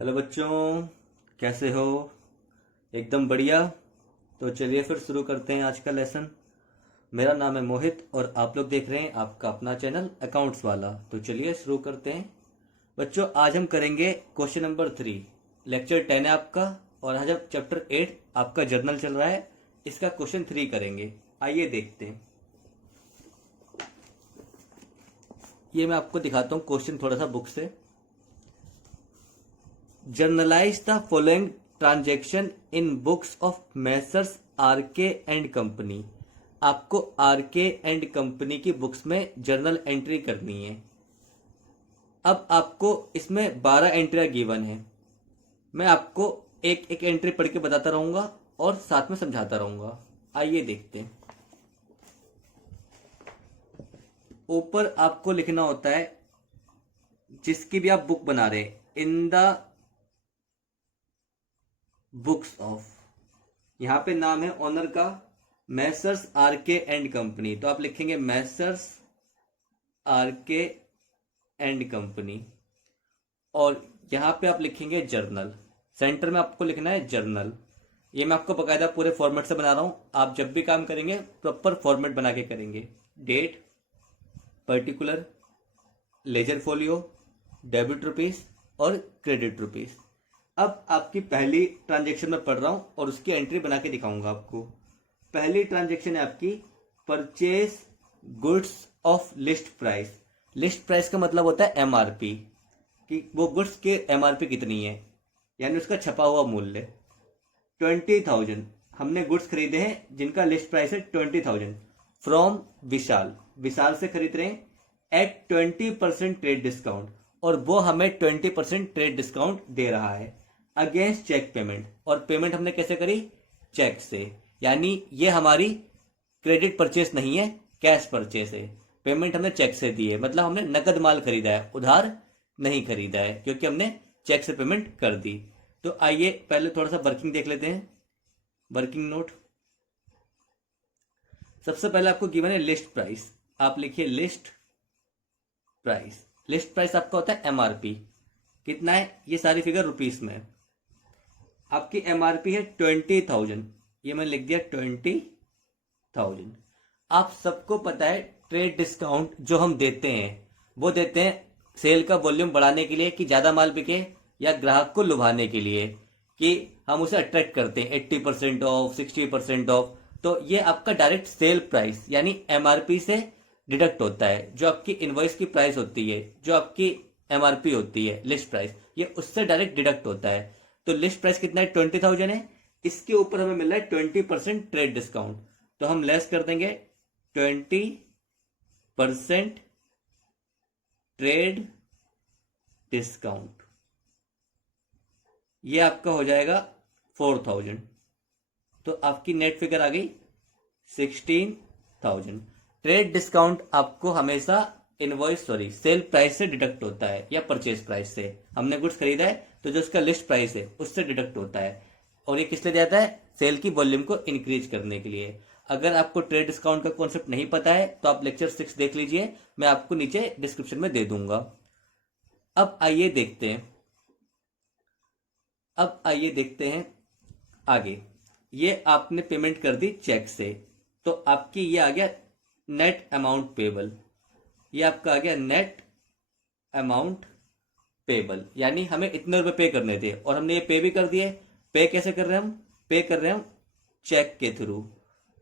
Hello बच्चों, कैसे हो? एकदम बढ़िया। तो चलिए फिर शुरू करते हैं आज का लेसन। मेरा नाम है मोहित और आप लोग देख रहे हैं आपका अपना चैनल अकाउंट्स वाला। तो चलिए शुरू करते हैं। बच्चों, आज हम करेंगे क्वेश्चन नंबर 3। लेक्चर 10 है आपका और आज हम चैप्टर 8 आपका जर्नल चल रहा है, इसका क्वेश्चन 3 करेंगे। आइए देखते हैं। ये मैं आपको दिखाता हूँ क्वेश्चन थोड़ा सा बुक से। Generalized the following transaction in books of messrs RK and company. आपको आरके एंड कंपनी की बुक्स में जर्नल एंट्री करनी है। अब आपको इसमें 12 एंट्रियां गिवन है। मैं आपको एक एक एंट्री पढ़ के बताता रहूंगा और साथ में समझाता रहूंगा। आइए देखते हैं। ऊपर आपको लिखना होता है जिसकी भी आप बुक बना रहे हैं, इन द बुक्स ऑफ। यहां पे नाम है ऑनर का मैसर्स आरके एंड कंपनी, तो आप लिखेंगे मैसर्स आरके एंड कंपनी। और यहां पे आप लिखेंगे जर्नल। सेंटर में आपको लिखना है जर्नल। ये मैं आपको बकायदा पूरे फॉर्मेट से बना रहा हूं। आप जब भी काम करेंगे प्रॉपर फॉर्मेट बना के करेंगे। Date, particular, ledger folio, debit rupees और क्रेडिट रुपीस। अब आपकी पहली ट्रांजेक्शन में पढ़ रहा हूं और उसकी एंट्री बना के दिखाऊंगा आपको। पहली ट्रांजेक्शन है आपकी purchase goods of list price. List price का मतलब होता है एमआरपी, कि वो गुड्स के एमआरपी कितनी है, यानी उसका छपा हुआ मूल्य। 20,000 हमने गुड्स खरीदे हैं जिनका लिस्ट प्राइस है 20,000 फ्रॉम विशाल। विशाल से खरीद रहे हैं एट 20% ट्रेड डिस्काउंट, और वो हमें 20% ट्रेड डिस्काउंट दे रहा है अगेंस्ट चेक पेमेंट। और पेमेंट हमने कैसे करी? चेक से। यानी ये हमारी क्रेडिट परचेस नहीं है, कैश परचेस है। पेमेंट हमने चेक से दी है, मतलब हमने नकद माल खरीदा है, उधार नहीं खरीदा है, क्योंकि हमने चेक से पेमेंट कर दी। तो आइए पहले थोड़ा सा वर्किंग देख लेते हैं। Working note. सबसे पहले आपको गिवन है लिस्ट प्राइस। आप लिखिए लिस्ट प्राइस। लिस्ट प्राइस आपका होता है एमआरपी। कितना है? ये सारी फिगर रुपीस में। आपकी एमआरपी है 20,000, ये मैंने लिख दिया 20,000। आप सबको पता है ट्रेड डिस्काउंट जो हम देते हैं वो देते हैं सेल का वॉल्यूम बढ़ाने के लिए, कि ज्यादा माल बिके, या ग्राहक को लुभाने के लिए, कि हम उसे अट्रैक्ट करते हैं 80% ऑफ, 60% ऑफ। तो ये आपका डायरेक्ट सेल प्राइस यानी एमआरपी से डिडक्ट होता है। जो आपकी इनवॉइस की प्राइस होती है, जो आपकी एमआरपी होती है लिस्ट प्राइस, ये उससे डायरेक्ट डिडक्ट होता है। तो लिस्ट प्राइस कितना है? 20,000 है। इसके ऊपर हमें मिल रहा है 20% ट्रेड डिस्काउंट, तो हम लेस कर देंगे 20% ट्रेड डिस्काउंट। ये आपका हो जाएगा 4,000। तो आपकी नेट फिगर आ गई 16,000। ट्रेड डिस्काउंट आपको हमेशा इनवॉइस सेल प्राइस से डिडक्ट होता है, या परचेज प्राइस से। हमने गुड्स खरीदा है तो जो उसका लिस्ट प्राइस है उससे डिडक्ट होता है। और ये किस लिए जाता है? सेल की वॉल्यूम को इंक्रीज करने के लिए। अगर आपको ट्रेड डिस्काउंट का कॉन्सेप्ट नहीं पता है तो आप लेक्चर 6 देख लीजिए, मैं आपको नीचे डिस्क्रिप्शन में दे दूंगा। अब आइए देखते हैं। आगे। ये आपने पेमेंट कर दी चेक से, तो आपकी ये आ गया नेट अमाउंट पेबल। ये आपका आ गया नेट अमाउंट पेबल, यानी हमें इतने रुपए पे करने थे और हमने ये पे भी कर दिए। पे कैसे कर रहे हैं हम? पे कर रहे हैं हम चेक के थ्रू।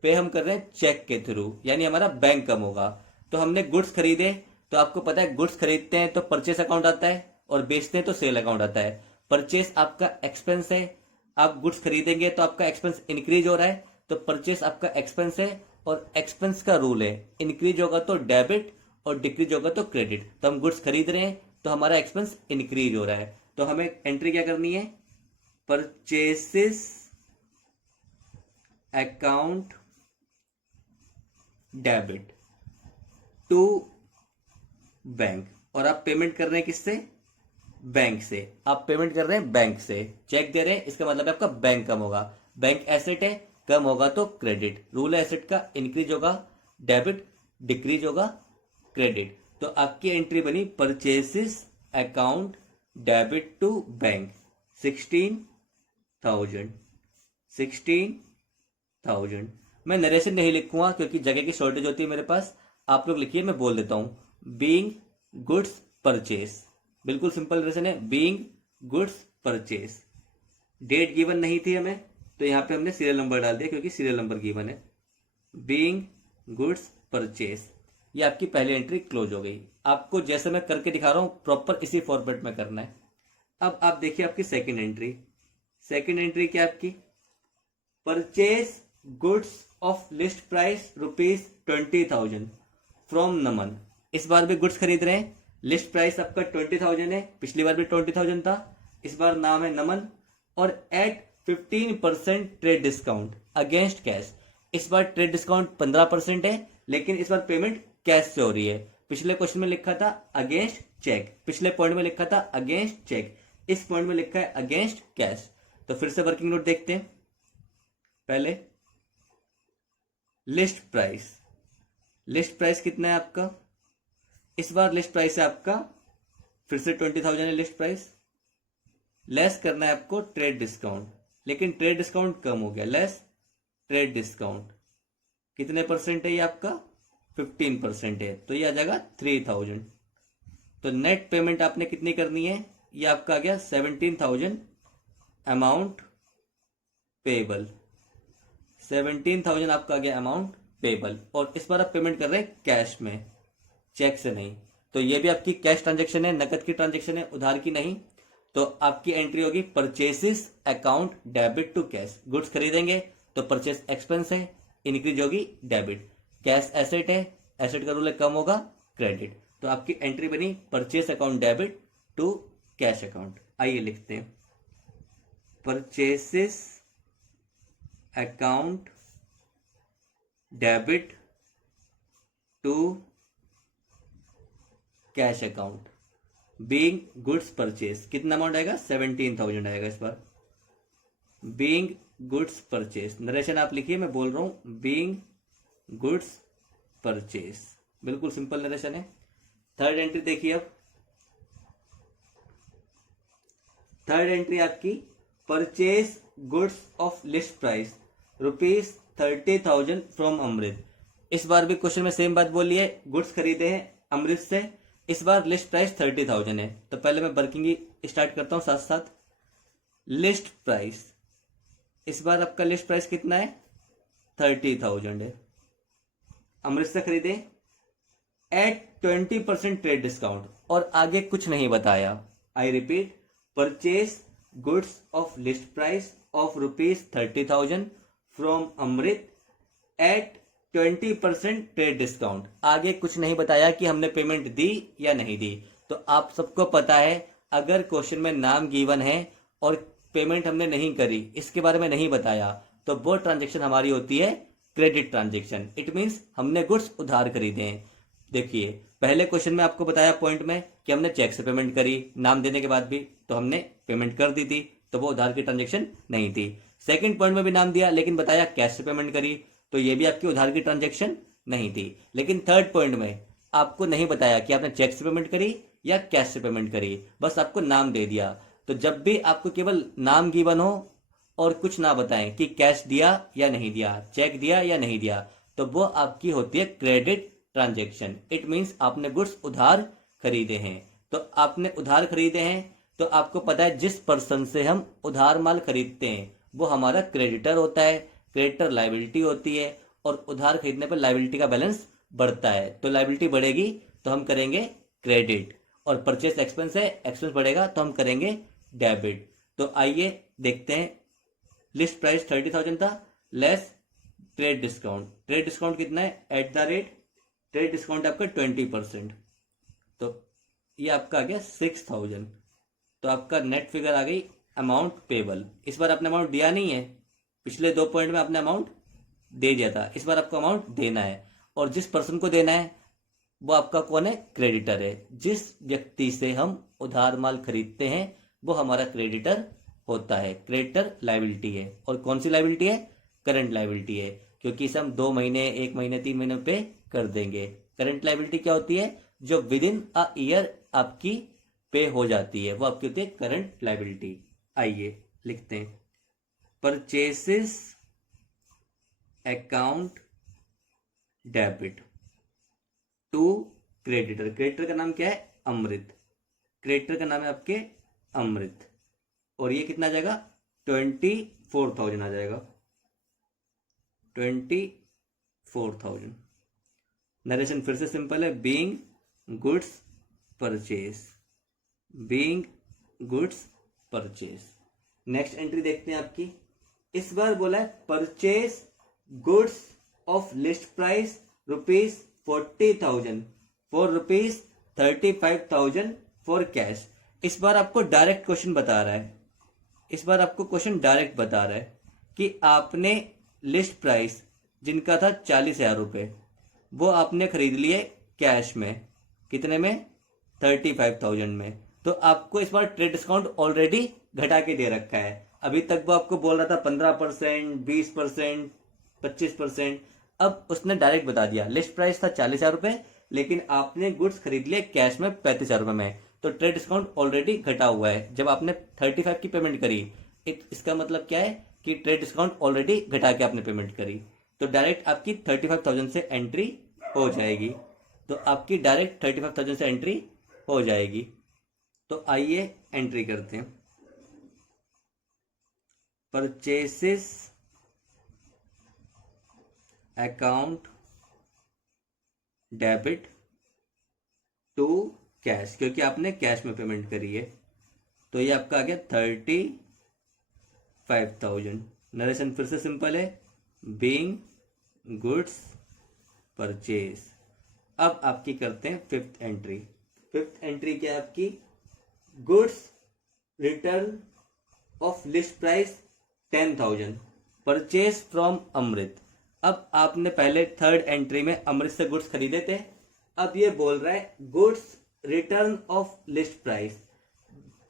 पे हम कर रहे हैं चेक के थ्रू, यानी हमारा बैंक कम होगा। तो हमने गुड्स खरीदे, तो आपको पता है गुड्स खरीदते हैं तो परचेस अकाउंट आता है, और बेचते हैं तो सेल अकाउंट आता है। परचेस आपका एक्सपेंस है। आप गुड्स खरीदेंगे तो आपका एक्सपेंस इंक्रीज हो रहा है, तो परचेस आपका एक्सपेंस है। और एक्सपेंस का रूल है, इंक्रीज होगा तो डेबिट और डिक्रीज होगा तो क्रेडिट। तो हम गुड्स खरीद रहे हैं तो हमारा एक्सपेंस इंक्रीज हो रहा है, तो हमें एंट्री क्या करनी है? Purchases account debit to bank. और आप पेमेंट कर रहे हैं किससे? बैंक से। आप पेमेंट कर रहे हैं बैंक से, चेक दे रहे हैं, इसका मतलब है आपका बैंक कम होगा। बैंक एसेट है, कम होगा तो क्रेडिट। रूल है एसेट का, इंक्रीज होगा डेबिट, डिक्रीज होगा क्रेडिट। तो आपकी एंट्री बनी purchases account debit to bank. 16,000, 16,000। मैं नरेशन नहीं लिखूंगा क्योंकि जगह की शॉर्टेज होती है मेरे पास। आप लोग लिखिए, मैं बोल देता हूं। बीइंग गुड्स परचेस, बिल्कुल सिंपल नरेशन है। Being goods purchase, date given नहीं थी हमें तो यहां पे हमने सीरियल नंबर डाल दिया क्योंकि सीरियल नंबर गिवन है। बीइंग गुड्स परचेस, ये आपकी पहली एंट्री क्लोज हो गई। आपको जैसे मैं करके दिखा रहा हूं प्रॉपर इसी फॉर्मेट में करना है। अब आप देखिए आपकी सेकंड एंट्री। सेकंड एंट्री क्या आपकी? Purchase goods of list price ₹20,000 from Naman. इस बार भी गुड्स खरीद रहे हैं, लिस्ट प्राइस आपका 20,000 है, पिछली बार भी 20,000 था। इस बार नाम है नमन और at 15% trade discount against cash. इस बार ट्रेड डिस्काउंट 15% है, लेकिन इस बार पेमेंट कैश से हो रही है। पिछले क्वेश्चन में लिखा था अगेंस्ट चेक, पिछले पॉइंट में लिखा था अगेंस्ट चेक, इस पॉइंट में लिखा है अगेंस्ट कैश। तो फिर से वर्किंग नोट देखते हैं। पहले लिस्ट प्राइस, लिस्ट प्राइस कितना है आपका? इस बार लिस्ट प्राइस है आपका फिर से 20,000 है लिस्ट प्राइस। लेस करना है आपको ट्रेड डिस्काउंट, लेकिन ट्रेड डिस्काउंट कम हो गया। लेस ट्रेड डिस्काउंट कितने परसेंट है ये आपका? 15% है, तो ये आ जाएगा 3,000। तो नेट पेमेंट आपने कितनी करनी है? ये आपका आ गया 17,000 अमाउंट पेबल। 17,000 आपका आ गया अमाउंट पेबल। और इस बार आप पेमेंट कर रहे हैं कैश में, चेक से नहीं। तो ये भी आपकी कैश ट्रांजेक्शन है, नकद की ट्रांजेक्शन है, उधार की नहीं। तो आपकी एंट्री होगी purchases account debit to cash. Goods खरीदेंगे तो परचेस एक्सपेंस है, इंक्रीज होगी डेबिट। कैश एसेट है, एसेट का रूल है कम होगा क्रेडिट। तो आपकी एंट्री बनी purchase account debit to cash account. आइए लिखते हैं purchases account debit to cash account. Being goods purchase कितना अमाउंट आएगा? 17,000 आएगा इस बार। बीइंग गुड्स परचेस, नरेशन आप लिखिए, मैं बोल रहा हूं बीइंग गुड्स परचेस, बिल्कुल सिंपल नरेशन है। थर्ड एंट्री देखिए। अब थर्ड एंट्री आपकी purchase goods of list price ₹30,000 from Amrit. इस बार भी क्वेश्चन में सेम बात बोली है, गुड्स खरीदे हैं अमृत से। इस बार लिस्ट प्राइस 30,000 है। तो पहले मैं वर्किंग ही स्टार्ट करता हूं साथ साथ। लिस्ट प्राइस, इस बार आपका लिस्ट प्राइस कितना है? 30,000 है। अमृत से खरीदे एट 20% ट्रेड डिस्काउंट, और आगे कुछ नहीं बताया। I repeat, purchase goods of list price of ₹30,000 from Amrit at 20% trade discount. आगे कुछ नहीं बताया कि हमने पेमेंट दी या नहीं दी। तो आप सबको पता है अगर क्वेश्चन में नाम गिवन है और पेमेंट हमने नहीं करी, इसके बारे में नहीं बताया, तो वो ट्रांजेक्शन हमारी होती है क्रेडिट ट्रांजेक्शन। इट मीन्स हमने गुड्स उधार खरीदे हैं। देखिए पहले क्वेश्चन में आपको बताया पॉइंट में कि हमने चेक से पेमेंट करी, नाम देने के बाद भी तो हमने पेमेंट कर दी थी, तो वो उधार की ट्रांजेक्शन नहीं थी। सेकंड पॉइंट में भी नाम दिया लेकिन बताया कैश से पेमेंट करी, तो ये भी आपकी उधार की ट्रांजेक्शन नहीं थी। लेकिन थर्ड पॉइंट में आपको नहीं बताया कि आपने चेक से पेमेंट करी या कैश से पेमेंट करी, बस आपको नाम दे दिया। तो जब भी आपको केवल नाम गिवन हो और कुछ ना बताएं कि कैश दिया या नहीं दिया, चेक दिया या नहीं दिया, तो वो आपकी होती है क्रेडिट ट्रांजेक्शन। इट मीन्स आपने गुड्स उधार खरीदे हैं। तो आपने उधार खरीदे हैं तो आपको पता है जिस पर्सन से हम उधार माल खरीदते हैं वो हमारा क्रेडिटर होता है, क्रेडिटर लायबिलिटी होती है, और उधार खरीदने पर लायबिलिटी का बैलेंस बढ़ता है। तो लायबिलिटी बढ़ेगी तो हम करेंगे क्रेडिट, और परचेस एक्सपेंस है, एक्सपेंस बढ़ेगा तो हम करेंगे डेबिट। तो आइए देखते हैं। लिस्ट प्राइस 30,000 था, less trade discount. Trade discount कितना है? At the rate trade discount आपका 20%, तो ये आपका आ गया 6,000। तो आपका नेट फिगर आ गई अमाउंट पेबल। इस बार आपने अमाउंट दिया नहीं है, पिछले 2 पॉइंट में आपने अमाउंट दे दिया था, इस बार आपको अमाउंट देना है। और जिस पर्सन को देना है वो आपका कौन है? क्रेडिटर है। जिस व्यक्ति से हम उधार माल खरीदते हैं वो हमारा क्रेडिटर होता है। क्रेडिटर लायबिलिटी है, और कौन सी लायबिलिटी है? करंट लायबिलिटी है, क्योंकि इसे हम 2 महीने, 1 महीने, 3 महीने पे कर देंगे। करंट लायबिलिटी क्या होती है? जो विद इन अ ईयर आपकी पे हो जाती है, वो आपकी होती है करंट लायबिलिटी। आइए लिखते हैं purchases account debit to creditor. Creditor का नाम क्या है? अमृत। क्रेडिटर का नाम है आपके अमृत। और ये कितना आ जाएगा? 24,000 आ जाएगा। 24,000। नरेशन फिर से सिंपल है, being goods purchase, being goods purchase. Next entry देखते हैं आपकी। इस बार बोला है purchase goods of list price ₹40,000 for ₹35,000 for cash. इस बार आपको डायरेक्ट क्वेश्चन बता रहा है, इस बार आपको क्वेश्चन डायरेक्ट बता रहा है कि आपने लिस्ट प्राइस जिनका था 40,000 रुपये, वो आपने खरीद लिए कैश में। कितने में? 35,000 में। तो आपको इस बार ट्रेड डिस्काउंट ऑलरेडी घटा के दे रखा है। अभी तक वो आपको बोल रहा था 15%, 20%, 25%। अब उसने डायरेक्ट बता दिया लिस्ट प्राइस था 40,000 रुपये, लेकिन आपने गुड्स खरीद लिए कैश में 35,000 रुपये में, तो ट्रेड डिस्काउंट ऑलरेडी घटा हुआ है। जब आपने 35 की पेमेंट करी, इसका मतलब क्या है कि ट्रेड डिस्काउंट ऑलरेडी घटा के आपने पेमेंट करी, तो डायरेक्ट आपकी 35,000 से एंट्री हो जाएगी। तो आपकी डायरेक्ट 35,000 से एंट्री हो जाएगी। तो आइए एंट्री करते हैं। Purchases account debit to cash, क्योंकि आपने कैश में पेमेंट करी है। तो ये आपका आ गया 35,000। नरेशन फिर से सिंपल है, बीइंग गुड्स परचेज। अब आपकी करते हैं फिफ्थ एंट्री। फिफ्थ एंट्री क्या है आपकी? Goods return of list price 10,000 purchase from Amrit. अब आपने पहले थर्ड एंट्री में अमृत से गुड्स खरीदे थे। अब ये बोल रहा है goods return of list price,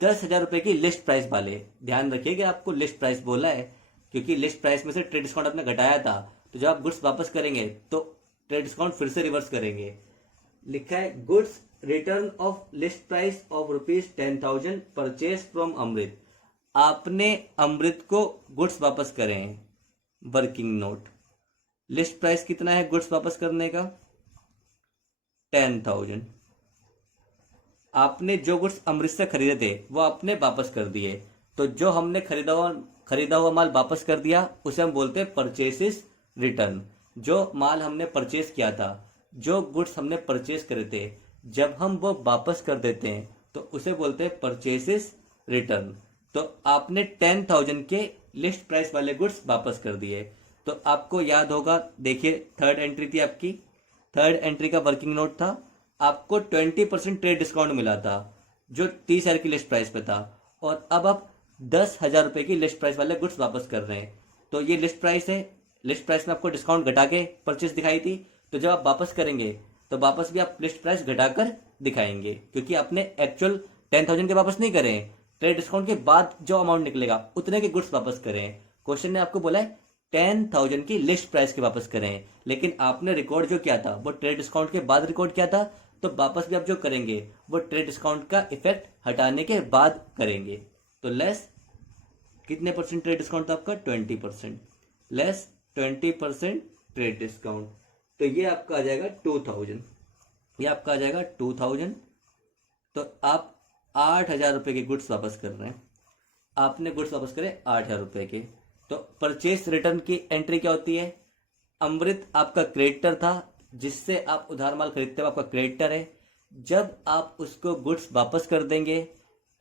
10,000 रुपए की लिस्ट प्राइस वाले। ध्यान रखिएगा आपको लिस्ट प्राइस बोला है, क्योंकि लिस्ट प्राइस में से ट्रेड डिस्काउंट आपने घटाया था। तो जब आप गुड्स वापस करेंगे तो ट्रेड डिस्काउंट फिर से रिवर्स करेंगे। लिखा है goods return of list price of ₹10,000 purchase from Amrit. आपने अमृत को गुड्स वापस करे हैं, वर्किंग नोट। लिस्ट प्राइस कितना है गुड्स वापस करने का? 10,000। आपने जो गुड्स अमृत से खरीदे थे वो आपने वापस कर दिए। तो जो हमने खरीदा हुआ माल वापस कर दिया उसे हम बोलते हैं परचेसेस रिटर्न। जो माल हमने परचेस किया था, जो गुड्स हमने परचेस करे थे, जब हम वो वापस कर देते हैं तो उसे बोलते हैं परचेसेस रिटर्न। तो आपने 10,000 के लिस्ट प्राइस वाले गुड्स वापस कर दिए। तो आपको याद होगा, देखिए थर्ड एंट्री थी आपकी, थर्ड एंट्री का वर्किंग नोट था। आपको 20% ट्रेड डिस्काउंट मिला था जो 30,000 की लिस्ट प्राइस पे था, और अब आप 10,000 रुपए की लिस्ट प्राइस वाले गुड्स वापस कर रहे हैं। तो ये लिस्ट प्राइस है, लिस्ट प्राइस में आपको डिस्काउंट घटा के परचेस दिखाई थी। तो जब आप वापस करेंगे तो वापस भी आप लिस्ट प्राइस घटाकर दिखाएंगे, क्योंकि आपने एक्चुअल 10,000 के वापस नहीं करे हैं। ट्रेड डिस्काउंट के बाद जो अमाउंट निकलेगा उतने के गुड्स वापस करें। क्वेश्चन ने आपको बोला है 10,000 की लिस्ट प्राइस के वापस करें, लेकिन आपने रिकॉर्ड जो किया था वो ट्रेड डिस्काउंट के बाद रिकॉर्ड किया था। तो वापस भी आप जो करेंगे वो ट्रेड डिस्काउंट का इफेक्ट हटाने के बाद करेंगे। तो लेस कितने परसेंट ट्रेड डिस्काउंट था आपका? 20%। Less 20% trade discount. तो ये आपका आ जाएगा 2,000। ये आपका आ जाएगा 2,000। तो आप 8,000 रुपए के गुड्स वापस कर रहे हैं। आपने गुड्स वापस करे 8,000 रुपए के। तो परचेस रिटर्न की एंट्री क्या होती है? अमृत आपका क्रेडिटर था, जिससे आप उधार माल खरीदते हो, आपका क्रेडिटर है। जब आप उसको गुड्स वापस कर देंगे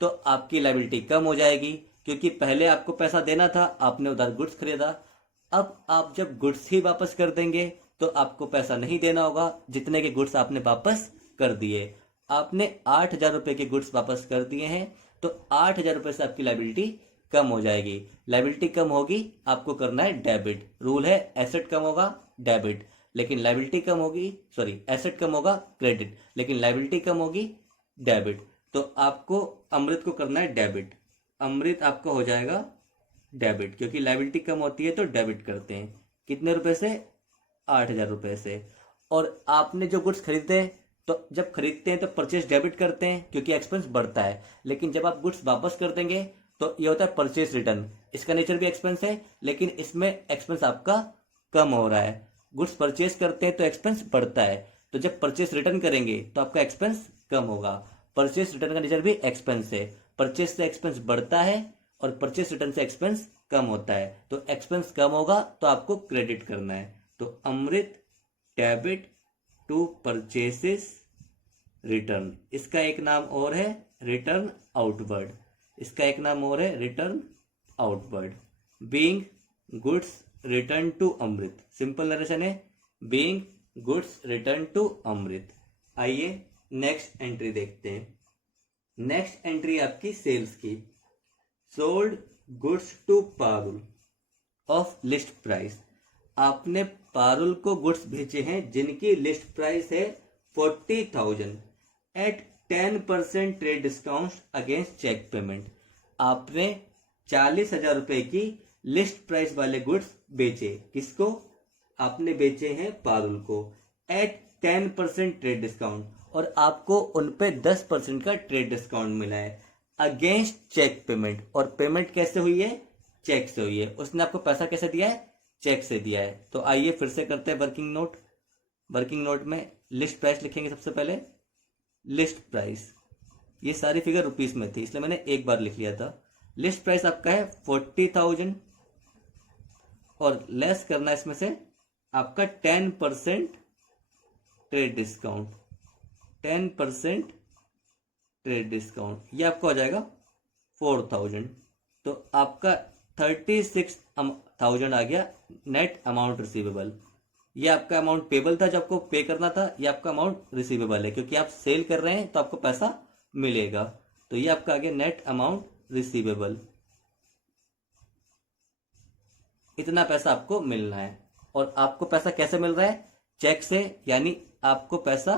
तो आपकी लायबिलिटी कम हो जाएगी, क्योंकि पहले आपको पैसा देना था, आपने उधार गुड्स खरीदा। अब आप जब गुड्स ही वापस कर देंगे तो आपको पैसा नहीं देना होगा, जितने के गुड्स आपने वापस कर दिए। आपने 8,000 रुपए के गुड्स वापस कर दिए हैं, तो 8,000 रुपए से आपकी लायबिलिटी कम हो जाएगी। लायबिलिटी कम होगी, आपको करना है डेबिट। रूल है एसेट कम होगा डेबिट, लेकिन लायबिलिटी कम होगी, सॉरी एसेट कम होगा क्रेडिट, लेकिन लायबिलिटी कम होगी डेबिट। तो आपको अमृत को करना है डेबिट। अमृत आपका हो जाएगा डेबिट, क्योंकि लायबिलिटी कम होती है तो डेबिट करते हैं। कितने रुपए से? 8,000 रुपए से। और आपने जो गुड्स खरीदते हैं, तो जब खरीदते हैं तो परचेस डेबिट करते हैं, क्योंकि एक्सपेंस बढ़ता है। लेकिन जब आप गुड्स वापस कर देंगे तो ये होता है परचेस रिटर्न। इसका नेचर भी एक्सपेंस है, लेकिन इसमें एक्सपेंस आपका कम हो रहा है। गुड्स परचेस करते हैं तो एक्सपेंस बढ़ता है, तो जब परचेस रिटर्न करेंगे तो आपका एक्सपेंस कम होगा। परचेस रिटर्न का नेचर भी एक्सपेंस है। परचेस से एक्सपेंस बढ़ता है और परचेस रिटर्न से एक्सपेंस कम होता है, तो एक्सपेंस कम होगा तो आपको क्रेडिट करना है। तो अमृत डेबिट टू परचेसेस रिटर्न। इसका एक नाम और है रिटर्न आउटवर्ड। इसका एक नाम और है return outward. Being goods return to Amrit, simple narration है, being goods return to Amrit. आइए नेक्स्ट एंट्री देखते हैं। नेक्स्ट एंट्री आपकी सेल्स की। Sold goods to Parul of list price. आपने पारुल को गुड्स भेजे हैं जिनकी लिस्ट प्राइस है 40,000 at 10% trade discount against cheque payment. आपने 40,000 रुपए की लिस्ट प्राइस वाले गुड्स बेचे। किसको? आपने बेचे हैं पारुल को एट 10% ट्रेड डिस्काउंट, और आपको उनपे 10% का ट्रेड डिस्काउंट मिला है अगेंस्ट चेक पेमेंट। और पेमेंट कैसे हुई है? चेक से हुई है। उसने आपको पैसा कैसे दिया है? चेक से दिया है। तो आइए फिर से करते हैं वर्किंग नोट। वर्किंग नोट में लिस्ट प्राइस लिखेंगे सबसे पहले। लिस्ट प्राइस, ये सारी फिगर रुपीस में थी इसलिए मैंने एक बार लिख लिया था। लिस्ट प्राइस आपका है 40,000 और लेस करना इसमें से आपका 10% ट्रेड डिस्काउंट। 10% ट्रेड डिस्काउंट, ये आपका हो जाएगा 4,000। तो आपका 36,000 आ गया नेट अमाउंट रिसीवेबल। ये आपका अमाउंट पेबल था जो आपको पे करना था, ये आपका अमाउंट रिसीवेबल है क्योंकि आप सेल कर रहे हैं तो आपको पैसा मिलेगा। तो ये आपका आ गया नेट अमाउंट रिसीवेबल। इतना पैसा आपको मिलना है। और आपको पैसा कैसे मिल रहा है? चेक से, यानी आपको पैसा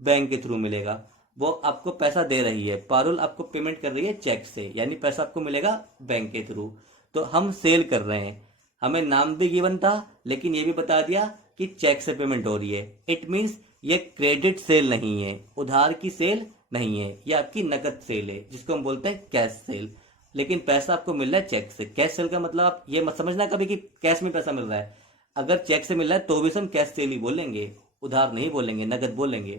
बैंक के थ्रू मिलेगा। वो आपको पैसा दे रही है, पारुल आपको पेमेंट कर रही है चेक से, यानी पैसा आपको मिलेगा बैंक के थ्रू। तो हम सेल कर रहे हैं, हमें नाम भी गिवन था लेकिन ये भी बता दिया कि चेक से पेमेंट हो रही है। इट मीन्स ये क्रेडिट सेल नहीं है, उधार की सेल नहीं है, ये आपकी नकद सेल है जिसको हम बोलते हैं कैश सेल। लेकिन पैसा आपको मिल रहा है चेक से। कैश सेल का मतलब आप ये मत समझना कभी कि कैश में पैसा मिल रहा है। अगर चेक से मिल रहा है तो भी हम कैश सेल ही बोलेंगे, उधार नहीं बोलेंगे, नकद बोलेंगे।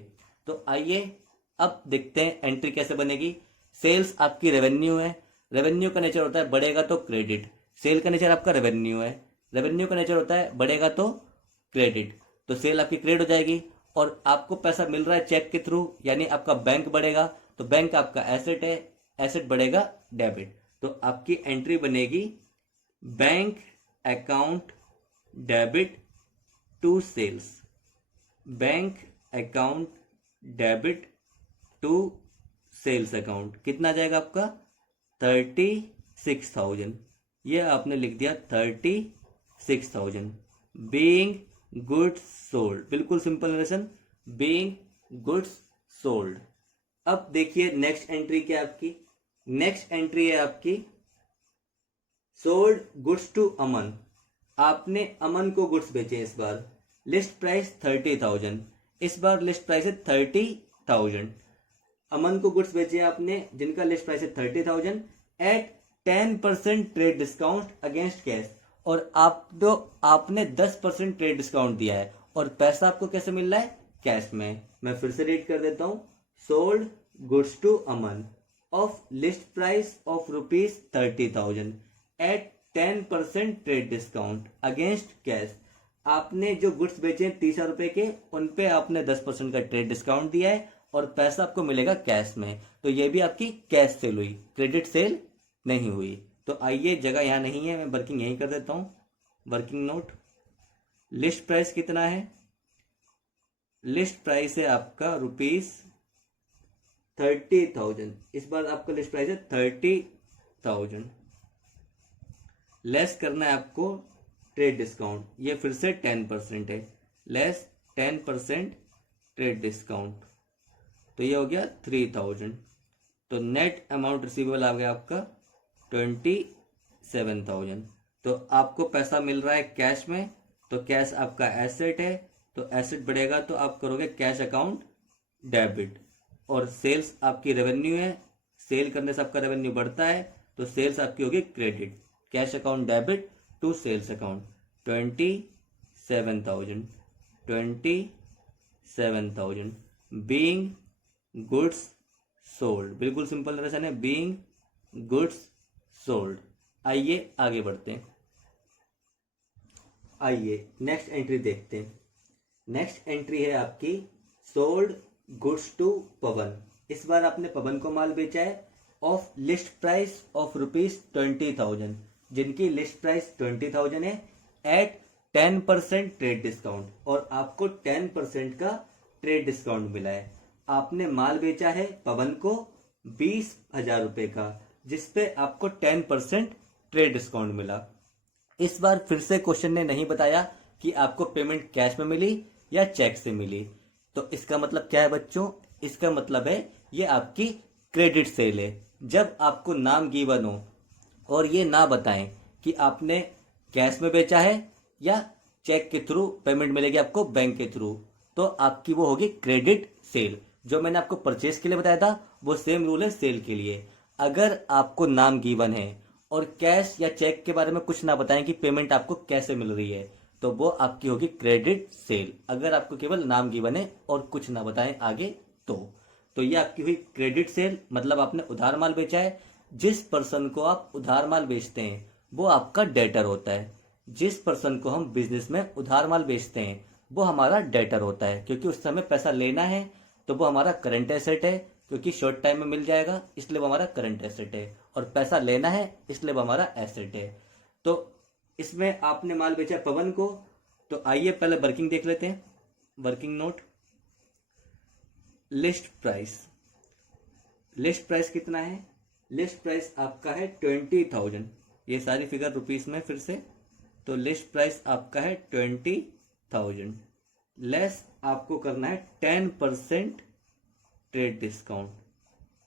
तो आइए अब देखते हैं एंट्री कैसे बनेगी। सेल्स आपकी रेवेन्यू है। रेवेन्यू का नेचर होता है बढ़ेगा तो क्रेडिट। सेल का नेचर आपका रेवेन्यू है। रेवेन्यू का नेचर होता है बढ़ेगा तो क्रेडिट। तो सेल आपकी क्रेडिट हो जाएगी और आपको पैसा मिल रहा है चेक के थ्रू, यानी आपका बैंक बढ़ेगा। तो बैंक आपका एसेट है, एसेट बढ़ेगा डेबिट। तो आपकी एंट्री बनेगी bank account debit to sales. Bank account debit to sales account. कितना जाएगा आपका? 36,000। ये आपने लिख दिया 36,000। बीइंग गुड्स सोल्ड, बिल्कुल simple narration, being goods sold. अब देखिए नेक्स्ट एंट्री क्या है आपकी। नेक्स्ट एंट्री है आपकी सोल्ड गुड्स टू अमन। आपने अमन को गुड्स बेचे इस बार। लिस्ट प्राइस 30,000, इस बार लिस्ट प्राइस है 30,000। अमन को गुड्स बेचे आपने जिनका लिस्ट प्राइस है 30,000 at 10% trade discount against cash. और आपने 10% ट्रेड डिस्काउंट दिया है और पैसा आपको कैसे मिल रहा है? कैश में। मैं फिर से रीड कर देता हूं। Sold goods to Aman of list price of ₹30,000 at 10% trade discount against cash. आपने जो गुड्स बेचे 30,000 रुपए के, उन पे आपने 10% का ट्रेड डिस्काउंट दिया है और पैसा आपको मिलेगा कैश में। तो ये भी आपकी कैश सेल हुई, क्रेडिट सेल नहीं हुई। तो आइए, जगह यहां नहीं है, मैं वर्किंग यहीं कर देता हूं। वर्किंग नोट, लिस्ट प्राइस कितना है? लिस्ट प्राइस है आपका ₹30,000। इस बार आपका लिस्ट प्राइस है 30,000। लेस करना है आपको ट्रेड डिस्काउंट, ये फिर से 10% है, लेस 10% ट्रेड डिस्काउंट, तो ये हो गया 3,000। तो नेट अमाउंट रिसीवेबल आ गया आपका 27,000। तो आपको पैसा मिल रहा है कैश में, तो कैश आपका एसेट है, तो एसेट बढ़ेगा तो आप करोगे कैश अकाउंट डेबिट। और सेल्स आपकी रेवेन्यू है, सेल करने से आपका रेवेन्यू बढ़ता है, तो सेल्स आपकी होगी credit, cash account debit to sales account 27,000, 27,000 being goods sold, बिल्कुल सिंपल नरेशन है, बीइंग गुड्स सोल्ड। आइए आगे बढ़ते हैं, आइए नेक्स्ट एंट्री देखते हैं। नेक्स्ट एंट्री है आपकी सोल्ड गुड्स टू पवन। इस बार आपने पवन को माल बेचा है ऑफ लिस्ट प्राइस ऑफ ₹20,000, जिनकी लिस्ट प्राइस 20,000 है, एट 10% ट्रेड डिस्काउंट, और आपको 10% का ट्रेड डिस्काउंट मिला है। आपने माल बेचा है पवन को 20,000 रुपए का, जिसपे आपको 10% ट्रेड डिस्काउंट मिला। इस बार फिर से क्वेश्चन ने नहीं बताया कि आपको पेमेंट कैश में मिली या चेक से मिली। तो इसका मतलब क्या है बच्चों? इसका मतलब है ये आपकी क्रेडिट सेल है। जब आपको नाम गिवन हो और ये ना बताएं कि आपने कैश में बेचा है या चेक के थ्रू पेमेंट मिलेगी आपको बैंक के थ्रू, तो आपकी वो होगी क्रेडिट सेल। जो मैंने आपको परचेज के लिए बताया था वो सेम रूल है सेल के लिए। अगर आपको नाम गिवन है और कैश या चेक के बारे में कुछ ना बताएं कि पेमेंट आपको कैसे मिल रही है, तो वो आपकी होगी क्रेडिट सेल। अगर आपको केवल नाम गिवन है और कुछ ना बताएं आगे तो ये आपकी हुई क्रेडिट सेल, मतलब आपने उधार माल बेचा है। जिस पर्सन को आप उधार माल बेचते हैं वो आपका डेटर होता है। जिस पर्सन को हम बिजनेस में उधार माल बेचते हैं वो हमारा डेटर होता है, क्योंकि उस समय पैसा लेना है तो वो हमारा करंट एसेट है, क्योंकि शॉर्ट टाइम में मिल जाएगा इसलिए वो हमारा करंट एसेट है, और पैसा लेना है इसलिए वो हमारा एसेट है। तो इसमें आपने माल बेचा पवन को, तो आइए पहले वर्किंग देख लेते हैं। Working note, list price. List price कितना है? लिस्ट प्राइस आपका है 20,000। ये सारी फिगर रुपीस में फिर से, तो लिस्ट प्राइस आपका है 20,000, लेस आपको करना है 10% ट्रेड डिस्काउंट,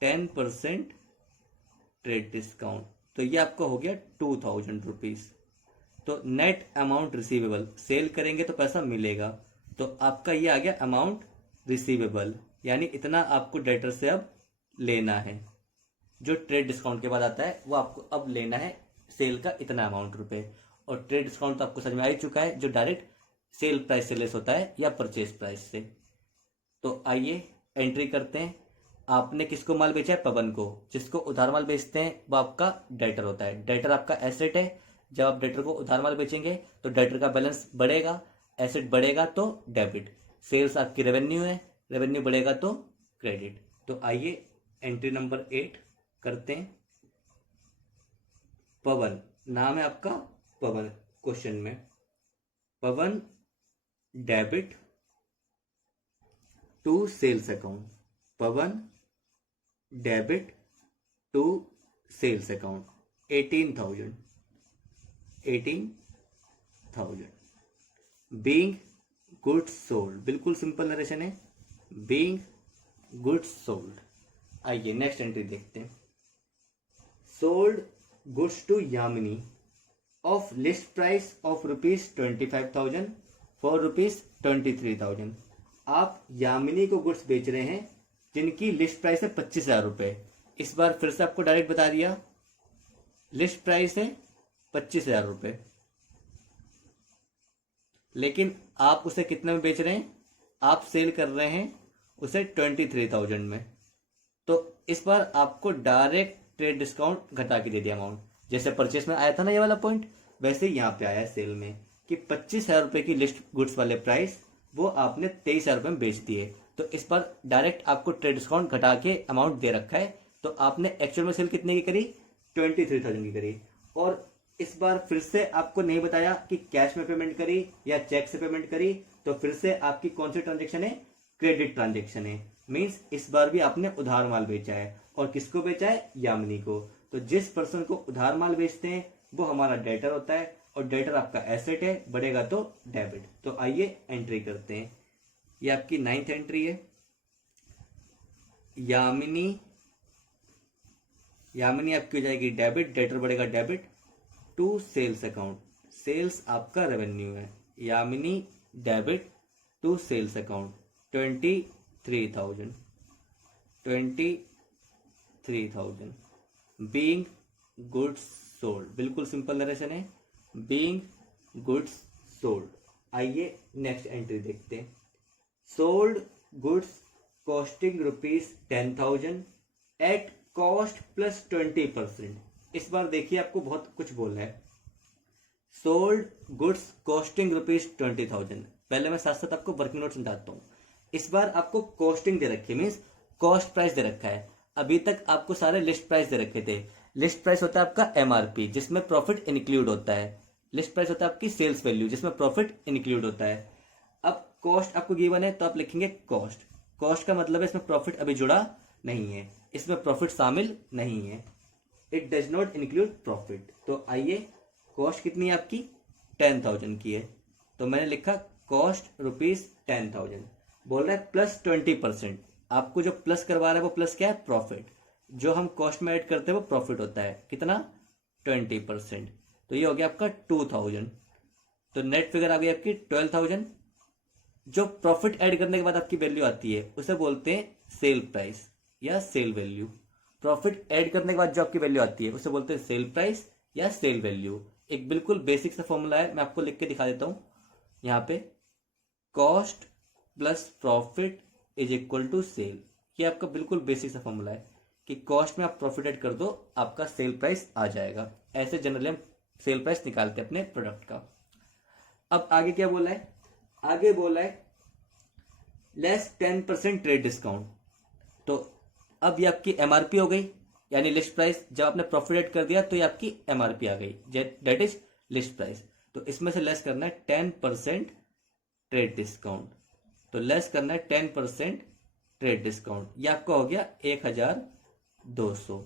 10% ट्रेड डिस्काउंट, तो ये आपका हो गया 2,000 रुपीज। तो नेट अमाउंट रिसीवेबल, सेल करेंगे तो पैसा मिलेगा, तो आपका ये आ गया अमाउंट रिसीवेबल, यानी इतना आपको डेटर से अब लेना है। जो ट्रेड डिस्काउंट के बाद आता है वो आपको अब लेना है सेल का इतना अमाउंट रुपए, और ट्रेड डिस्काउंट तो आपको समझ में आ ही चुका है, जो डायरेक्ट सेल प्राइस से लेस होता है या परचेज प्राइस से। तो आइए एंट्री करते हैं। आपने किसको माल बेचा है? पवन को। जिसको उधार माल बेचते हैं वो आपका डेटर होता है। डेटर आपका एसेट है। जब आप डेटर को उधार माल बेचेंगे तो डेटर का बैलेंस बढ़ेगा, एसेट बढ़ेगा तो डेबिट। सेल्स आपकी रेवेन्यू है, रेवेन्यू बढ़ेगा तो क्रेडिट। तो आइए एंट्री नंबर 8 करते हैं। पवन नाम है आपका, पवन क्वेश्चन में, Pawan debit to sales account, Pawan debit to sales account 18,000, 18,000 being goods sold, बिल्कुल सिंपल नरेशन है, बीइंग गुड्स सोल्ड। आइए नेक्स्ट एंट्री देखते हैं। Sold goods to Yamini of list price of ₹25,000 for ₹23,000। आप यामिनी को गुड्स बेच रहे हैं जिनकी लिस्ट प्राइस है 25,000 रुपए। इस बार फिर से आपको डायरेक्ट बता दिया, लिस्ट प्राइस है 25,000 रुपए, लेकिन आप उसे कितने में बेच रहे हैं? आप सेल कर रहे हैं उसे 23,000 में। तो इस बार आपको डायरेक्ट ट्रेड डिस्काउंट घटा के दे दिया अमाउंट। जैसे परचेस में आया था ना ये वाला पॉइंट, वैसे ही यहाँ पे आया है सेल में कि 25,000 रुपए की लिस्ट गुड्स वाले प्राइस वो आपने 23,000 रुपए में बेच दिए। तो इस बार डायरेक्ट आपको ट्रेड डिस्काउंट घटा के अमाउंट दे रखा है। तो आपने एक्चुअल में सेल कितने की करी? 23,000 की करी। और इस बार फिर से आपको नहीं बताया कि कैश में पेमेंट करी या चेक से पेमेंट करी, तो फिर से आपकी कौन सी ट्रांजेक्शन है? क्रेडिट ट्रांजेक्शन है। मीन्स इस बार भी आपने उधार माल बेचा है, और किसको बेचा है? यामिनी को। तो जिस पर्सन को उधार माल बेचते हैं वो हमारा डेटर होता है, और डेटर आपका एसेट है, बढ़ेगा तो डेबिट। तो आइए एंट्री करते हैं। ये आपकी 9th एंट्री है। यामिनी, यामिनी आपकी हो जाएगी डेबिट, डेटर बढ़ेगा debit to sales account. Sales आपका रेवेन्यू है। Yamini debit to sales account 23,000, 23,000 being goods sold, बिल्कुल सिंपल नरेशन है, बीइंग गुड्स सोल्ड। आइए नेक्स्ट एंट्री देखते हैं। Sold goods costing ₹10,000 at cost plus 20%। इस बार देखिए आपको बहुत कुछ बोलना है। Sold goods costing ₹20,000। पहले मैं साथ साथ आपको वर्किंग नोट समझाता हूँ। इस बार आपको कॉस्टिंग दे रखी है, मीन्स कॉस्ट प्राइस दे रखा है। अभी तक आपको सारे लिस्ट प्राइस दे रखे थे। लिस्ट प्राइस होता है आपका एमआरपी, जिसमें प्रॉफिट इंक्लूड होता है। लिस्ट प्राइस होता है आपकी सेल्स वैल्यू, जिसमें प्रॉफिट इंक्लूड होता है। अब कॉस्ट आपको गिवन है तो आप लिखेंगे कॉस्ट। कॉस्ट का मतलब है इसमें प्रॉफिट अभी जुड़ा नहीं है, इसमें प्रॉफिट शामिल नहीं है। It does not include profit. तो आइए, कॉस्ट कितनी है आपकी 10,000 की है, तो मैंने लिखा कॉस्ट ₹10,000। बोल रहा है प्लस 20%। आपको जो प्लस करवा रहा है वो प्लस क्या है, प्रॉफिट। जो हम कॉस्ट में ऐड करते हैं वो प्रॉफिट होता है, कितना 20%। तो ये हो गया आपका 2,000। तो नेट फिगर आ गई आपकी 12,000। जो प्रॉफिट ऐड करने के बाद आपकी वैल्यू आती है उसे बोलते हैं सेल प्राइस या सेल वैल्यू। प्रॉफिट ऐड करने के बाद जो आपकी वैल्यू आती है उसे बोलते हैं सेल प्राइस या सेल वैल्यू। एक बिल्कुल बेसिक सा फॉर्मूला है, मैं आपको लिख के दिखा देता हूं। यहाँ पे cost plus profit is equal to sale. ये आपका बिल्कुल बेसिक सा फॉर्मूला है कि कॉस्ट में आप प्रॉफिट ऐड कर दो, आपका सेल प्राइस आ जाएगा। ऐसे जनरली हम सेल प्राइस निकालते हैं अपने प्रोडक्ट का। अब आगे क्या बोला है, आगे बोला है लेस 10% ट्रेड डिस्काउंट। तो अब ये आपकी एमआरपी हो गई, यानी लिस्ट प्राइस। जब आपने प्रॉफिट ऐड कर दिया तो ये आपकी एमआरपी आ गई, दैट इज लिस्ट प्राइस। तो इसमें से लेस करना है 10% ट्रेड डिस्काउंट। तो लेस करना है 10% ट्रेड डिस्काउंट। ये आपका हो गया 1,200।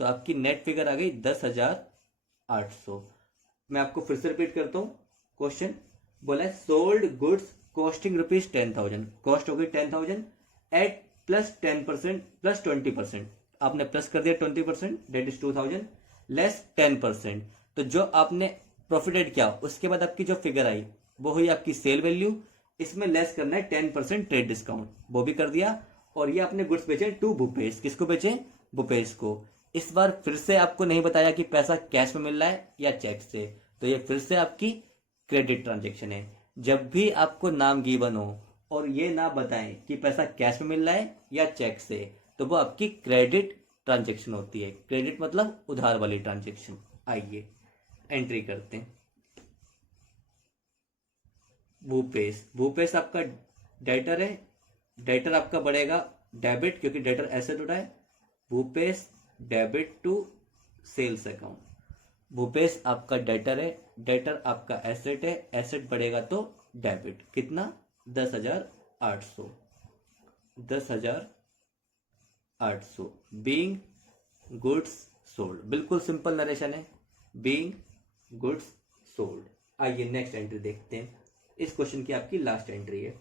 तो आपकी नेट फिगर आ गई 10,800। मैं आपको फिर से रिपीट करता हूं क्वेश्चन। बोला है सोल्ड गुड्स कॉस्टिंग ₹10,000। कॉस्ट हो गई 10,000 एट प्लस 10% प्लस 20%। आपने प्लस कर दिया 20%, डेट इज 2,000 लेस 10%। तो जो आपने प्रॉफिट ऐड किया उसके बाद आपकी जो फिगर आई वो हुई आपकी सेल वैल्यू। इसमें लेस करना है 10% ट्रेड डिस्काउंट, वो भी कर दिया। और ये आपने गुड्स बेचे टू भूपेश। किसको बेचे, भूपेश को। इस बार फिर से आपको नहीं बताया कि पैसा कैश में मिल रहा है या चेक से, तो ये फिर से आपकी क्रेडिट ट्रांजेक्शन है। जब भी आपको नाम गिवन हो और ये ना बताएं कि पैसा कैश में मिल रहा है या चेक से, तो वो आपकी क्रेडिट ट्रांजेक्शन होती है। क्रेडिट मतलब उधार वाली ट्रांजेक्शन। आइए एंट्री करते हैं। भूपेश, भूपेश आपका डेटर है। डेटर आपका बढ़ेगा डेबिट, क्योंकि डेटर एसेट होता है। Bhupesh debit to sales account. Bhupesh आपका डेटर है, डेटर आपका एसेट है, एसेट बढ़ेगा तो डेबिट। कितना 10,800। 10,800 बीइंग गुड्स सोल्ड। बिल्कुल सिंपल नरेशन है, बीइंग गुड्स सोल्ड। आइए नेक्स्ट एंट्री देखते हैं। इस क्वेश्चन की आपकी लास्ट एंट्री है।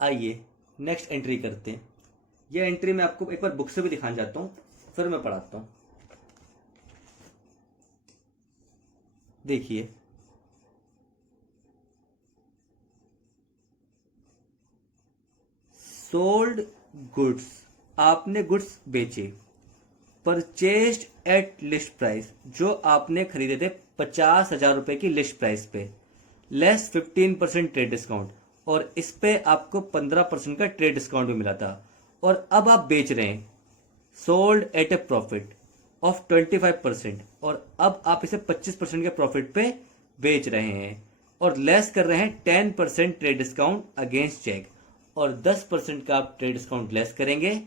आइए नेक्स्ट एंट्री करते हैं। यह एंट्री मैं आपको एक बार बुक से भी दिखाना चाहता हूं, फिर मैं पढ़ाता हूं। देखिए, सोल्ड गुड्स, आपने गुड्स बेचे। परचेस्ड एट लिस्ट प्राइस, जो आपने खरीदे थे 50,000 रुपए की लिस्ट प्राइस पे, लेस 15% ट्रेड डिस्काउंट। और इस पे आपको 15% का ट्रेड डिस्काउंट भी मिला था। और अब आप बेच रहे हैं sold at A profit of 25%। और अब आप इसे 25% के प्रॉफिट पे बेच रहे हैं और लेस कर रहे हैं 10% ट्रेड डिस्काउंट अगेंस्ट चेक। और 10% का आप ट्रेड डिस्काउंट लेस करेंगे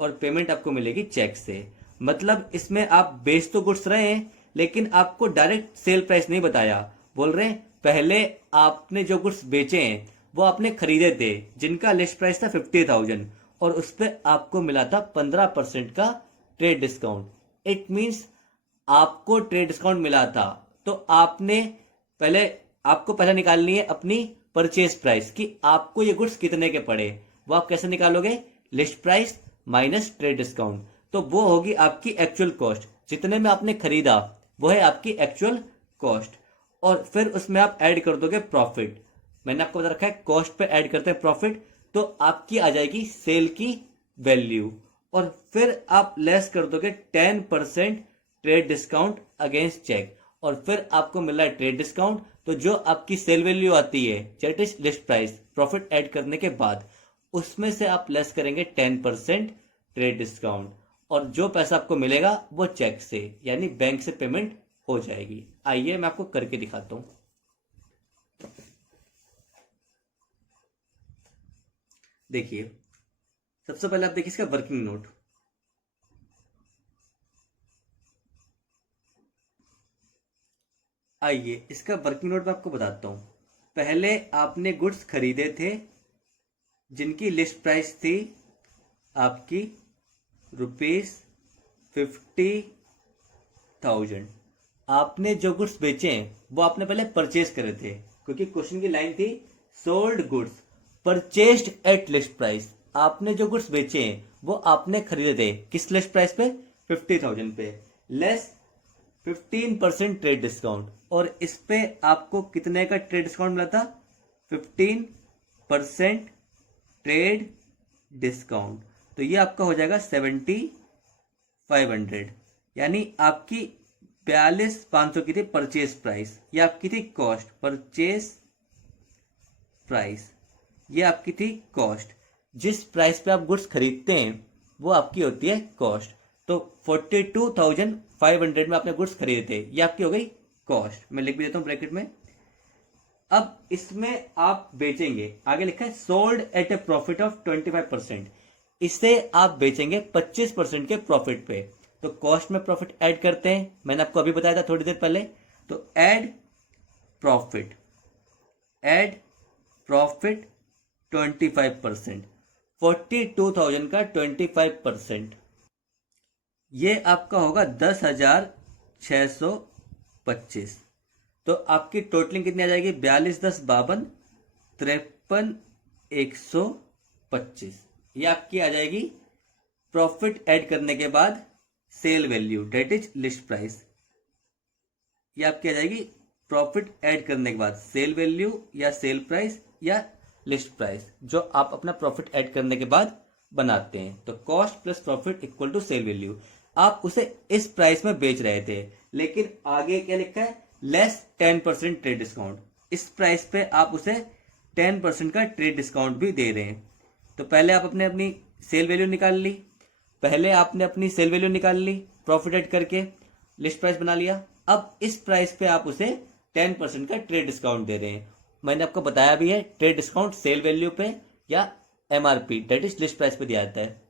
और पेमेंट आपको मिलेगी चेक से। मतलब इसमें आप बेच तो गुड्स रहे हैं, लेकिन आपको डायरेक्ट सेल प्राइस नहीं बताया। बोल रहे हैं पहले आपने जो गुड्स बेचे हैं वो आपने खरीदे थे, जिनका लिस्ट प्राइस था 50,000, और उस पर आपको मिला था 15% का ट्रेड डिस्काउंट। इट मीन्स आपको ट्रेड डिस्काउंट मिला था, तो आपने आपको पहले निकालनी है अपनी परचेज प्राइस कि आपको ये गुड्स कितने के पड़े। वो आप कैसे निकालोगे, list price minus trade discount. तो वो होगी आपकी एक्चुअल कॉस्ट। जितने में आपने खरीदा वो है आपकी एक्चुअल कॉस्ट। और फिर उसमें आप ऐड कर दोगे प्रॉफिट। मैंने आपको बता रखा है कॉस्ट पे ऐड करते हैं प्रॉफिट, तो आपकी आ जाएगी सेल की वैल्यू। और फिर आप लेस कर दोगे 10% ट्रेड डिस्काउंट अगेंस्ट चेक, और फिर आपको मिल रहा है ट्रेड डिस्काउंट, तो जो आपकी सेल वैल्यू आती है that is list price profit add करने के बाद, उसमें से आप लेस करेंगे 10% ट्रेड डिस्काउंट, और जो पैसा आपको मिलेगा वो चेक से यानी बैंक से पेमेंट हो जाएगी। आइए मैं आपको करके दिखाता हूं। देखिए सबसे पहले आप देखिए इसका वर्किंग नोट। आइए इसका वर्किंग नोट मैं आपको बताता हूं। पहले आपने गुड्स खरीदे थे जिनकी लिस्ट प्राइस थी आपकी ₹50,000। आपने जो गुड्स बेचे हैं वो आपने पहले परचेज करे थे, क्योंकि क्वेश्चन की लाइन थी sold goods purchased at least price. आपने जो गुड्स बेचे हैं वो आपने खरीदे थे किस लिस्ट प्राइस पे? 50,000 पे, लेस 15% ट्रेड डिस्काउंट, और इस पे आपको कितने का ट्रेड डिस्काउंट मिला था? 15% ट्रेड डिस्काउंट। तो ये आपका हो जाएगा 7,500, यानी आपकी 42,500 की थी परचेज प्राइस, ये आपकी थी कॉस्ट, परचेज प्राइस ये आपकी थी कॉस्ट। जिस प्राइस पे आप गुड्स खरीदते हैं वो आपकी होती है कॉस्ट। तो 42,500 में आपने गुड्स खरीदे थे, ये आपकी हो गई कॉस्ट। मैं लिख भी देता हूं ब्रैकेट में। अब इसमें आप बेचेंगे, आगे लिखा है sold at A profit of 25%, इसे आप बेचेंगे 25% के प्रॉफिट पे। तो कॉस्ट में प्रॉफिट ऐड करते हैं, मैंने आपको अभी बताया था थोड़ी देर पहले। तो ऐड प्रॉफिट 25%, 42,000 का 25%, ये आपका होगा 10,625। तो आपकी टोटलिंग कितनी आ जाएगी? 42,10,52, 53,125। ये आपकी आ जाएगी प्रॉफिट ऐड करने के बाद sale value that is list price. ये आपकी आ जाएगी प्रॉफिट ऐड करने के बाद सेल वैल्यू या सेल प्राइस या लिस्ट प्राइस, जो आप अपना प्रॉफिट ऐड करने के बाद बनाते हैं। तो cost plus profit equal to sale value. आप उसे इस प्राइस में बेच रहे थे, लेकिन आगे क्या लिखा है? Less 10% trade discount. इस प्राइस पे आप उसे 10% का ट्रेड डिस्काउंट भी दे रहे हैं। तो पहले आप अपनी सेल वैल्यू निकाल ली, प्रॉफिट ऐड करके लिस्ट प्राइस बना लिया। अब इस प्राइस पे आप उसे 10% का ट्रेड डिस्काउंट दे रहे हैं। मैंने आपको बताया भी है ट्रेड डिस्काउंट सेल वैल्यू पे या MRP that is list price पे दिया जाता है।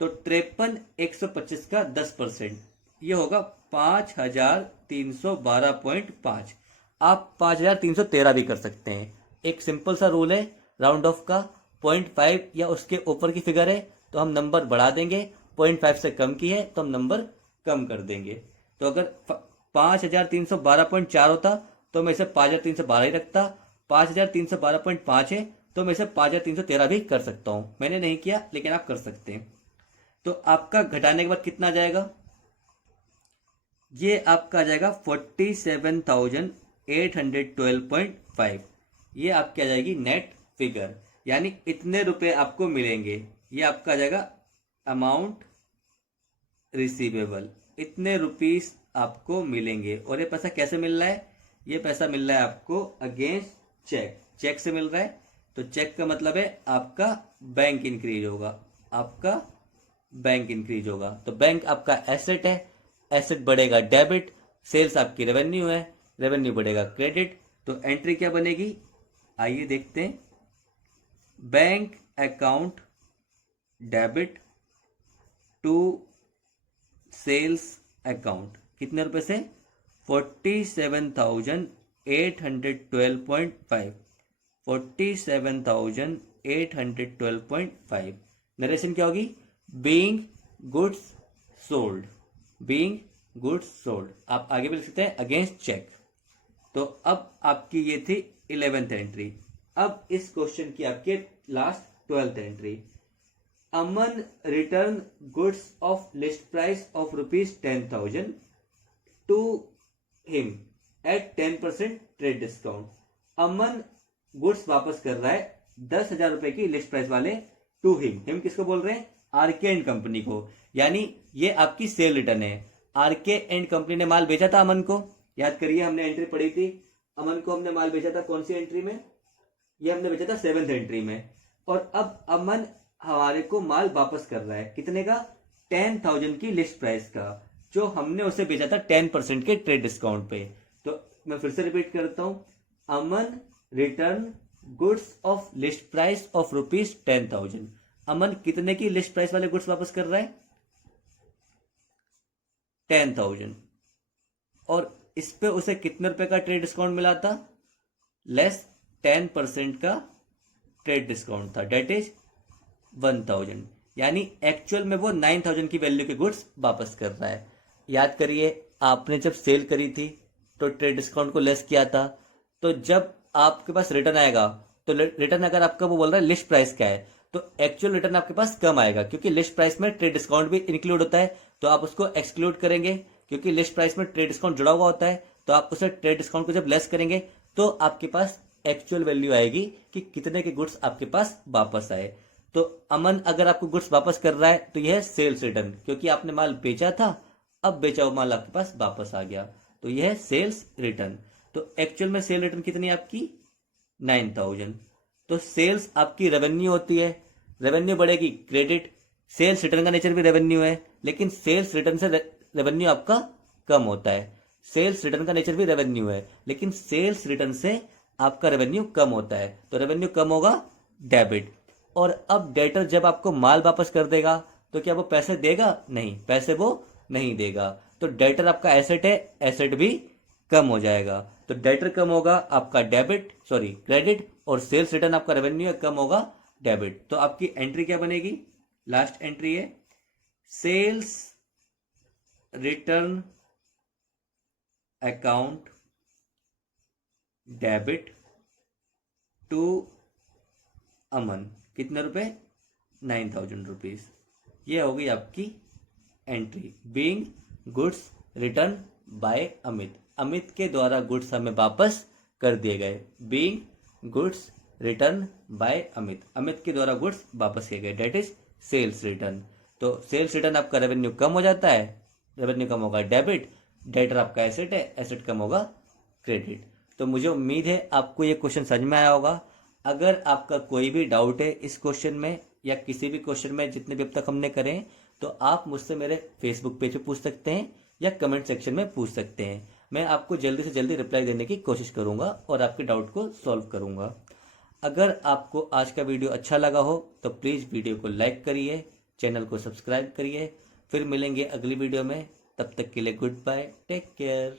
तो 53,125 का 10%, ये होगा 5,312.5। आप 5,313 भी कर सकते हैं। एक सिंपल सा रूल है राउंड ऑफ का, 0.5 या उसके ऊपर की फिगर है तो हम नंबर बढ़ा देंगे, 0.5 से कम की है तो हम नंबर कम कर देंगे। तो अगर 5,312.4 होता तो मैं इसे 5,312 ही रखता। 5,312.5 है तो मैं इसे 5,313 भी कर सकता हूं। मैंने नहीं किया, लेकिन आप कर सकते हैं। तो आपका घटाने के बाद कितना आ जाएगा? ये आपका आ जाएगा 47,812.5। ये आपकी आ जाएगी नेट फिगर, यानी इतने रुपए आपको मिलेंगे। ये आपका आ जाएगा अमाउंट रिसीवेबल, इतने रुपीस आपको मिलेंगे। और ये पैसा कैसे मिल रहा है? ये पैसा मिल रहा है आपको अगेंस्ट चेक, चेक से मिल रहा है। तो चेक का मतलब है आपका बैंक इंक्रीज होगा, आपका बैंक इंक्रीज होगा। तो बैंक आपका एसेट है, एसेट बढ़ेगा डेबिट, सेल्स आपकी रेवेन्यू है, रेवेन्यू बढ़ेगा क्रेडिट। तो एंट्री क्या बनेगी? आइए देखते हैं। Bank account debit to sales account, कितने रुपए से? 47,812.5, 47,812.5। नरेशन क्या होगी? Being goods sold, being goods sold. आप आगे भी लिख सकते हैं अगेंस्ट चेक। तो अब आपकी ये थी 11th एंट्री। अब इस क्वेश्चन की आपकी last 12th entry. Aman return goods of list price of ₹10,000 to him at 10% trade discount. Aman goods वापस कर रहा है 10,000 रुपए की लिस्ट प्राइस वाले टू हिम। हिम किसको बोल रहे हैं? आरके एंड कंपनी को, यानी ये आपकी सेल रिटर्न है। आरके एंड कंपनी ने माल बेचा था अमन को, याद करिए हमने एंट्री पढ़ी थी, अमन को हमने माल बेचा था कौन सी एंट्री में, ये हमने बेचा था 7th एंट्री में। और अब अमन हमारे को माल वापस कर रहा है, कितने का, 10,000 की लिस्ट प्राइस का, जो हमने उसे बेचा था 10% के ट्रेड डिस्काउंट पे। तो मैं फिर से रिपीट करता हूं, Aman return goods of list price of ₹10,000। Aman कितने की लिस्ट प्राइस वाले गुड्स वापस कर रहा है, 10,000। और इस पे उसे कितने रुपए का ट्रेड डिस्काउंट मिला था, लेस 10% का ट्रेड डिस्काउंट था, डेट इज 1,000। यानी एक्चुअल में वो 9,000 की वैल्यू के गुड्स वापस कर रहा है। याद करिए आपने जब सेल करी थी तो ट्रेड डिस्काउंट को लेस किया था, तो जब आपके पास रिटर्न आएगा तो रिटर्न अगर आपका वो बोल रहा है लिस्ट प्राइस का है तो एक्चुअल रिटर्न आपके पास कम आएगा, क्योंकि लिस्ट प्राइस में ट्रेड डिस्काउंट भी इंक्लूड होता है, तो आप उसको एक्सक्लूड करेंगे, क्योंकि लिस्ट प्राइस में ट्रेड डिस्काउंट जुड़ा हुआ होता है, तो आप उसे ट्रेड डिस्काउंट को जब लेस करेंगे तो आपके पास एक्चुअल वैल्यू आएगी कि कितने के गुड्स आपके पास वापस आए। तो अमन अगर आपको गुड्स वापस कर रहा है तो यह है सेल्स रिटर्न, क्योंकि आपने माल बेचा था, अब बेचा हुआ माल आपके पास वापस आ गया, तो यह है सेल्स रिटर्न। तो एक्चुअल में सेल रिटर्न कितनी है आपकी, 9,000। तो सेल्स आपकी रेवेन्यू होती है, रेवेन्यू बढ़ेगी क्रेडिट, सेल्स रिटर्न का नेचर भी रेवेन्यू है, लेकिन सेल्स रिटर्न से रेवेन्यू आपका कम होता है। सेल्स रिटर्न का नेचर भी रेवेन्यू है, लेकिन सेल्स रिटर्न से आपका रेवेन्यू कम होता है, तो रेवेन्यू कम होगा, डेबिट। और अब डेटर जब आपको माल वापस कर देगा तो क्या वो पैसे देगा, नहीं, पैसे वो नहीं देगा, तो डेटर आपका एसेट है, एसेट भी कम हो जाएगा, तो डेटर कम होगा आपका क्रेडिट, और सेल्स रिटर्न आपका रेवेन्यू है, कम होगा डेबिट। तो आपकी एंट्री क्या बनेगी, लास्ट एंट्री है sales return account debit to Aman, कितने रुपए, 9,000 रुपीज। ये होगी आपकी एंट्री, being goods return by Amit, Amit के द्वारा गुड्स हमें वापस कर दिए गए, being goods return by Amit, Amit के द्वारा गुड्स वापस किए गए, डेट इज सेल्स रिटर्न। तो सेल्स रिटर्न आपका रेवेन्यू कम हो जाता है, रेवेन्यू कम होगा डेबिट, डेटर आपका एसेट है, एसेट कम होगा क्रेडिट। तो मुझे उम्मीद है आपको ये क्वेश्चन समझ में आया होगा। अगर आपका कोई भी डाउट है इस क्वेश्चन में या किसी भी क्वेश्चन में जितने भी अब तक हमने करे, तो आप मुझसे मेरे फेसबुक पेज पे पूछ सकते हैं या कमेंट सेक्शन में पूछ सकते हैं। मैं आपको जल्दी से जल्दी रिप्लाई देने की कोशिश करूंगा और आपके डाउट को सॉल्व करूंगा। अगर आपको आज का वीडियो अच्छा लगा हो तो प्लीज़ वीडियो को लाइक करिए, चैनल को सब्सक्राइब करिए। फिर मिलेंगे अगली वीडियो में, तब तक के लिए गुड बाय, टेक केयर।